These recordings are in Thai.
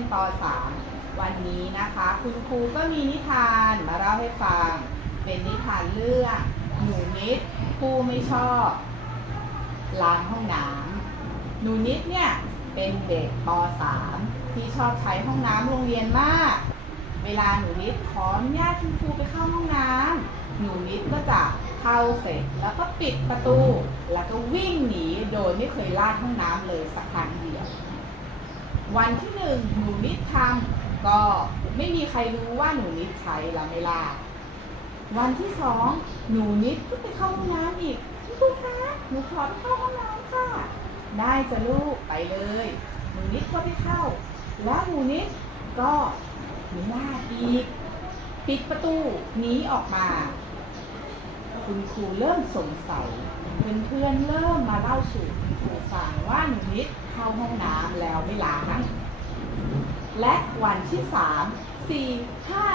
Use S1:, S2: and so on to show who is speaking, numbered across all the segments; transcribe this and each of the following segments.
S1: นป .3 วันนี้นะคะ คุณครูก็มีนิทานมาเล่าให้ฟัง เป็นนิทานเรื่องหนูนิดผู้ไม่ชอบล้างห้องน้ำหนูนิดเนี่ยเป็นเด็กป .3 ที่ชอบใช้ห้องน้ำโรงเรียนมาก เวลาหนูนิดขออนุญาตคุณครูไปเข้าห้องน้ำหนูนิดก็จะเข้าเสร็จแล้วก็ปิดประตู แล้วก็วิ่งหนีโดยไม่เคยลาดห้องน้ำเลยสักครั้งเดียว วันที่หนึ่งหนูนิดทำก็ไม่มีใครรู้ว่าหนูนิดใช้ล้วไม่ลาดวันที่สองหนูนิดก็ไปเข้าห้องน้ำอีกคุณครูคะหนูขอไปเข้าห้องน้ำค่ะ ได้จะลูกไปเลย หนูนิดก็ไปเข้า แล้วหนูนิดก็ไม่ลาดอีก ปิดประตูหนีออกมา คุณครูเริ่มสงสัยเพื่อนๆเริ่มมาเล่าสู่คุณครูฟังว่าหนูนิดเข้าห้องน้ำแล้วไม่ล้างและวันที่สามสี่ห้า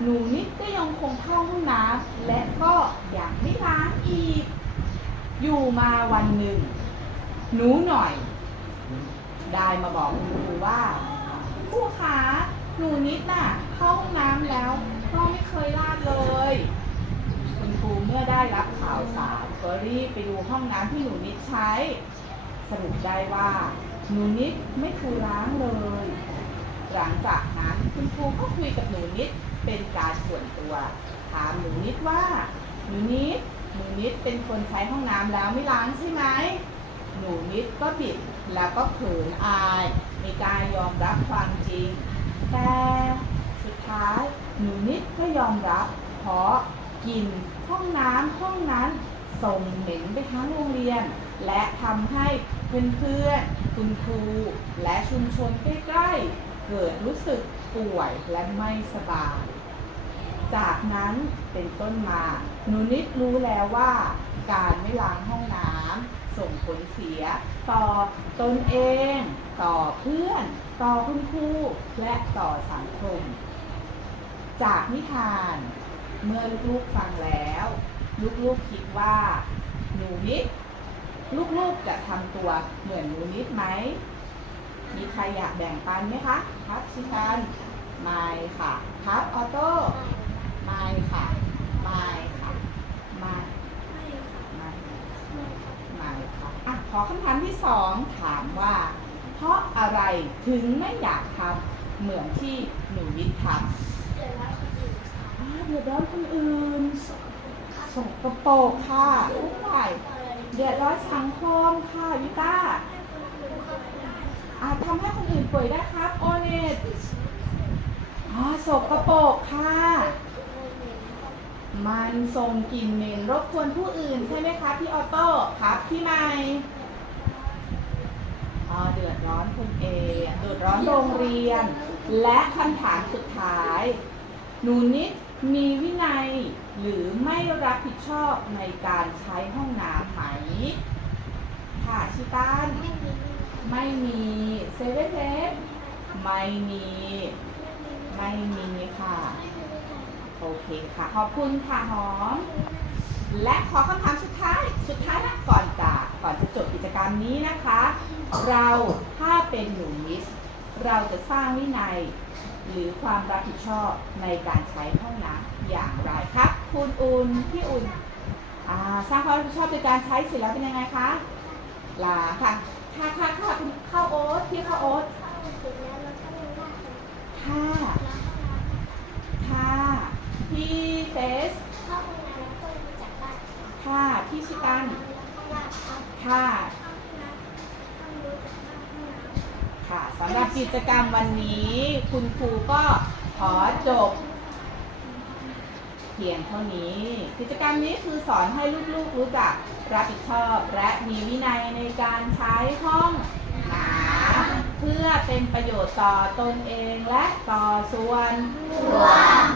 S1: หนูนิดก็ยังคงเข้าห้องน้ำและก็ยังไม่ล้างอีก อยู่มาวันหนึ่ง หนูหน่อย ได้มาบอกคุณครูว่าครูคะหนูนิดน่ะเข้าห้องน้ำแล้วก็ไม่เคยลาดเลย รูเมื่อได้รับข่าวสารก็รีบไปดูห้องน้ำที่หนูนิดใช้ สรุปได้ว่า หนูนิดไม่เคยล้างเลย หลังจากนั้นคุณครูก็คุยกับหนูนิดเป็นการส่วนตัว ถามหนูนิดว่า หนูนิดหนูนิดเป็นคนใช้ห้องน้ำแล้วไม่ล้างใช่ไหมหนูนิดก็บิดแล้วก็เขินอายในการยอมรับความจริง แต่สุดท้ายหนูนิดก็ยอมรับ เพราะ กลิ่นห้องน้ำห้องนั้นส่งเหม็นไปทั้งโรงเรียน และทำให้เพื่อนๆคุณครู และชุมชนใกล้ๆเกิดรู้สึกป่วยและไม่สบาย จากนั้นเป็นต้นมาหนูนิดรู้แล้วว่า การไม่ล้างห้องน้ำส่งผลเสีย ต่อตนเอง ต่อเพื่อน ต่อคุณครู และต่อสังคม จากนิทาน เมื่อลูกๆฟังแล้ว ลูกๆคิดว่าหนูนิด ลูกๆจะทำตัวเหมือนหนูนิดไหม มีใครอยากแบ่งปันไหมคะ ครับชิกันไม่ค่ะ ครับออโต้ไม่ค่ะไม่ค่ะไม่ไม่ไม่ค่ะอะขอคำถามที่สองถามว่า เพราะอะไรถึงไม่อยากทำเหมือนที่หนูนิดทำ เดือดร้อนคนอื่นสกปรกค่ะทุกฝ่ายเดือดร้อนสังคมค่ะวิต้าอาจทำให้คนอื่นป่วยได้ครับโอเนตอ๋อสกปรกค่ะ มันส่งกลิ่นเหม็นรบกวนผู้อื่นใช่ไหมคะพี่ออโต้ครับพี่ไมค์อ๋อเดือดร้อนคนเอเดือดร้อนโรงเรียน และคำถามสุดท้ายหนูนิดมีวินัยหรือไม่รับผิดชอบในการใช้ห้องน้ำไหม ค่ะชิตันไม่มีเซเว่นเล็ไม่มี ไม่มีค่ะ โอเคค่ะ ขอบคุณค่ะหอม และขอคำถามสุดท้าย สุดท้ายนะก่อนจะก่อนจะจบกิจกรรมนี้นะคะ เราถ้าเป็นหนูนิส เราจะสร้างวินัยหรือความรับผิดชอบในการใช้ห้องน้ำอย่างไรครับคุณอุ่นพี่อุ่นอ่าสร้างความรับผิดชอบในการใช้เสร็จแล้วเป็นยังไงคะลาค่ะค่ะค่ะค่ะคุณข้าวโอ๊ตพี่ข้าวโอ๊ตค่ะค่ะพี่เฟสค่ะพี่ชิตันค่ะ ค่ะสำหรับกิจกรรมวันนี้คุณครูก็ขอจบเพียงเท่านี้ กิจกรรมนี้คือสอนให้ลูกๆรู้จักรับผิดชอบและมีวินัยในการใช้ห้องน้ำเพื่อเป็นประโยชน์ต่อตนเองและต่อส่วนรวม